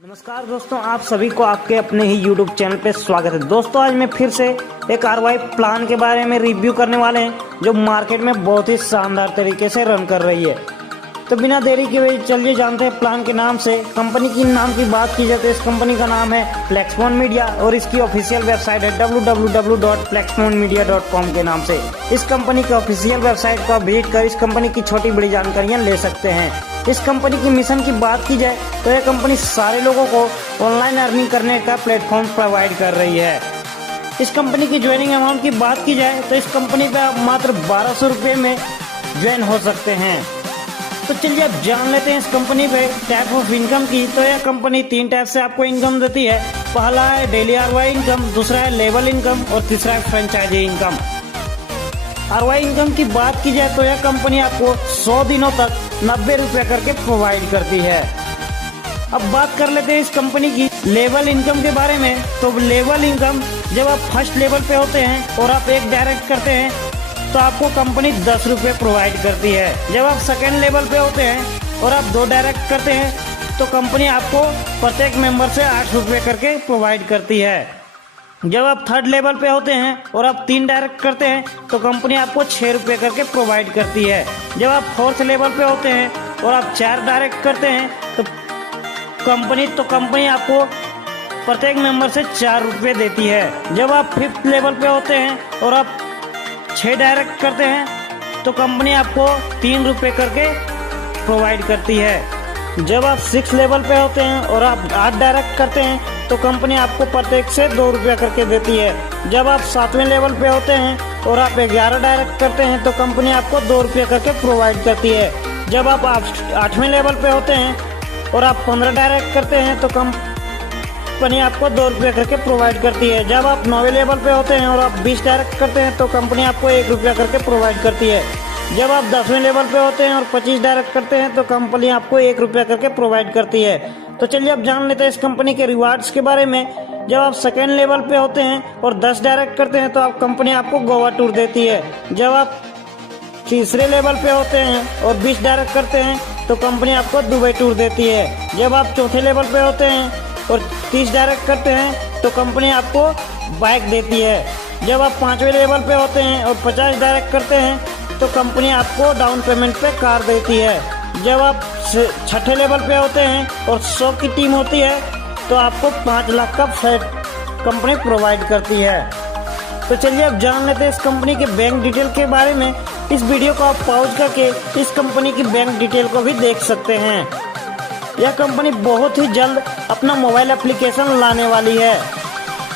नमस्कार दोस्तों, आप सभी को आपके अपने ही YouTube चैनल पे स्वागत है। दोस्तों आज मैं फिर से एक RY प्लान के बारे में रिव्यू करने वाले हैं जो मार्केट में बहुत ही शानदार तरीके से रन कर रही है। तो बिना देरी के हुए चलिए जानते हैं प्लान के नाम से। कंपनी की नाम की बात की जाए तो इस कंपनी का नाम है प्लेक्समोन मीडिया और इसकी ऑफिशियल वेबसाइट है www.plexmonmedia.com के नाम से। इस कंपनी की ऑफिशियल वेबसाइट को आप विजिट कर इस कंपनी की छोटी बड़ी जानकारियां ले सकते हैं। इस कंपनी की मिशन की बात की जाए तो यह कंपनी सारे लोगों को ऑनलाइन अर्निंग करने का प्लेटफॉर्म प्रोवाइड कर रही है। इस कंपनी की ज्वाइनिंग अमाउंट की बात की जाए तो इस कंपनी पे आप मात्र 1200 रुपये में ज्वाइन हो सकते हैं। तो चलिए अब जान लेते हैं इस कंपनी पे टाइप ऑफ इनकम की। तो यह कंपनी 3 टाइप से आपको इनकम देती है। पहला है डेली RY इनकम, दूसरा है लेवल इनकम और तीसरा है फ्रेंचाइजी इनकम। RY इनकम की बात की जाए तो यह कंपनी आपको 100 दिनों तक 90 रुपये करके प्रोवाइड करती है। अब बात कर लेते हैं इस कंपनी की लेवल इनकम के बारे में। तो लेवल इनकम जब आप फर्स्ट लेवल पे होते हैं और आप एक डायरेक्ट करते हैं तो आपको कंपनी 10 रुपये प्रोवाइड करती है। जब आप सेकेंड लेवल पे होते हैं और आप 2 डायरेक्ट करते हैं तो कंपनी आपको प्रत्येक मेंबर से 8 रुपये करके प्रोवाइड करती है। जब आप थर्ड लेवल पे होते हैं और आप 3 डायरेक्ट करते हैं तो कंपनी आपको 6 रुपये करके प्रोवाइड करती है। जब आप फोर्थ लेवल पे होते हैं और आप 4 डायरेक्ट करते हैं तो कंपनी आपको प्रत्येक मेंबर से 4 रुपये देती है। जब आप फिफ्थ लेवल पे होते हैं और आप 6 डायरेक्ट करते हैं तो कंपनी आपको 3 रुपये करके प्रोवाइड करती है। जब आप 6 लेवल पे होते हैं और आप 8 डायरेक्ट करते हैं तो कंपनी आपको प्रत्येक से 2 रुपये करके देती है। जब आप 7वें लेवल पे होते हैं और आप 11 डायरेक्ट करते हैं तो कंपनी आपको 2 रुपये करके प्रोवाइड करती है। जब आप 8वें लेवल पे होते हैं और आप 15 डायरेक्ट करते हैं तो कंपनी आपको 2 रुपये करके प्रोवाइड करती है। जब आप 9वें लेवल पे होते हैं और आप 20 डायरेक्ट करते हैं तो कंपनी आपको 1 रुपया करके प्रोवाइड करती है। जब आप 10वें लेवल पे होते हैं और 25 डायरेक्ट करते हैं तो कंपनी आपको 1 रुपया करके प्रोवाइड करती है। तो चलिए अब जान लेते हैं इस कंपनी के रिवार्ड्स के बारे में। जब आप सेकेंड लेवल पे होते हैं और 10 डायरेक्ट करते हैं तो कंपनी आपको गोवा टूर देती है। जब आप तीसरे लेवल पे होते हैं और 20 डायरेक्ट करते हैं तो कंपनी आपको दुबई टूर देती है। जब आप चौथे लेवल पे होते हैं और 30 डायरेक्ट करते हैं तो कंपनी आपको बाइक देती है। जब आप 5वें लेवल पे होते हैं और 50 डायरेक्ट करते हैं तो कंपनी आपको डाउन पेमेंट पे कार देती है। जब आप 6ठे लेवल पे होते हैं और 100 की टीम होती है तो आपको 5 लाख का फ्लैट कंपनी प्रोवाइड करती है। तो चलिए अब जान लेते हैं इस कंपनी के बैंक डिटेल के बारे में। इस वीडियो को आप पॉज करके इस कंपनी की बैंक डिटेल को भी देख सकते हैं। यह कंपनी बहुत ही जल्द अपना मोबाइल एप्लीकेशन लाने वाली है।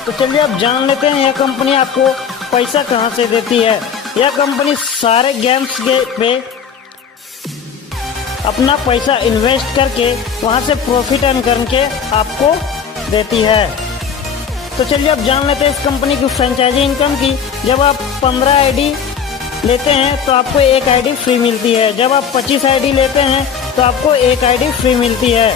तो चलिए अब जान लेते हैं यह कंपनी आपको पैसा कहां से देती है। यह कंपनी सारे गेम्स पे अपना पैसा इन्वेस्ट करके वहां से प्रॉफिट अर्न करके आपको देती है। तो चलिए अब जान लेते हैं इस कंपनी की फ्रेंचाइजी इनकम की। जब आप 15 आईडी लेते हैं तो आपको 1 आईडी फ्री मिलती है। जब आप 25 आईडी लेते हैं तो आपको 1 आईडी फ्री मिलती है।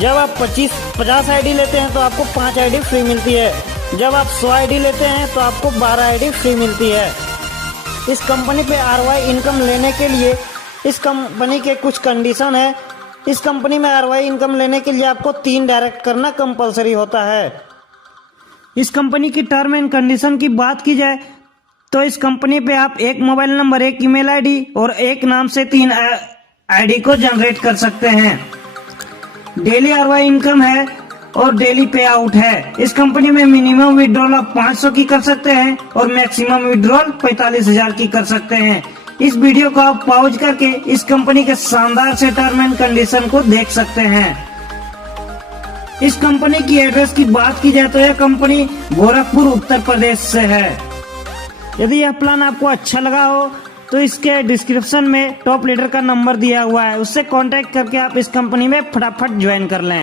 जब आप 50 आईडी लेते हैं तो आपको 5 आईडी फ्री मिलती है। जब आप 100 आईडी लेते हैं तो आपको 12 आईडी फ्री मिलती है। इस कंपनी पे RY इनकम लेने के लिए इस कंपनी के कुछ कंडीशन है। इस कंपनी में RY इनकम लेने के लिए आपको 3 डायरेक्ट करना कंपलसरी होता है। इस कंपनी की टर्म एंड कंडीशन की बात की जाए तो इस कंपनी पे आप 1 मोबाइल नंबर, 1 ईमेल आईडी और 1 नाम से 3 आईडी को जनरेट कर सकते हैं। डेली RY इनकम है और डेली पे आउट है। इस कंपनी में मिनिमम विड्रॉल आप 500 की कर सकते हैं और मैक्सिमम विड्रॉल 45,000 की कर सकते हैं। इस वीडियो को आप पॉज करके इस कंपनी के शानदार से टर्म एंड कंडीशन को देख सकते हैं। इस कंपनी की एड्रेस की बात की जाए तो यह कंपनी गोरखपुर उत्तर प्रदेश से है। यदि यह प्लान आपको अच्छा लगा हो तो इसके डिस्क्रिप्शन में टॉप लीडर का नंबर दिया हुआ है, उससे कांटेक्ट करके आप इस कंपनी में फटाफट ज्वाइन कर लें।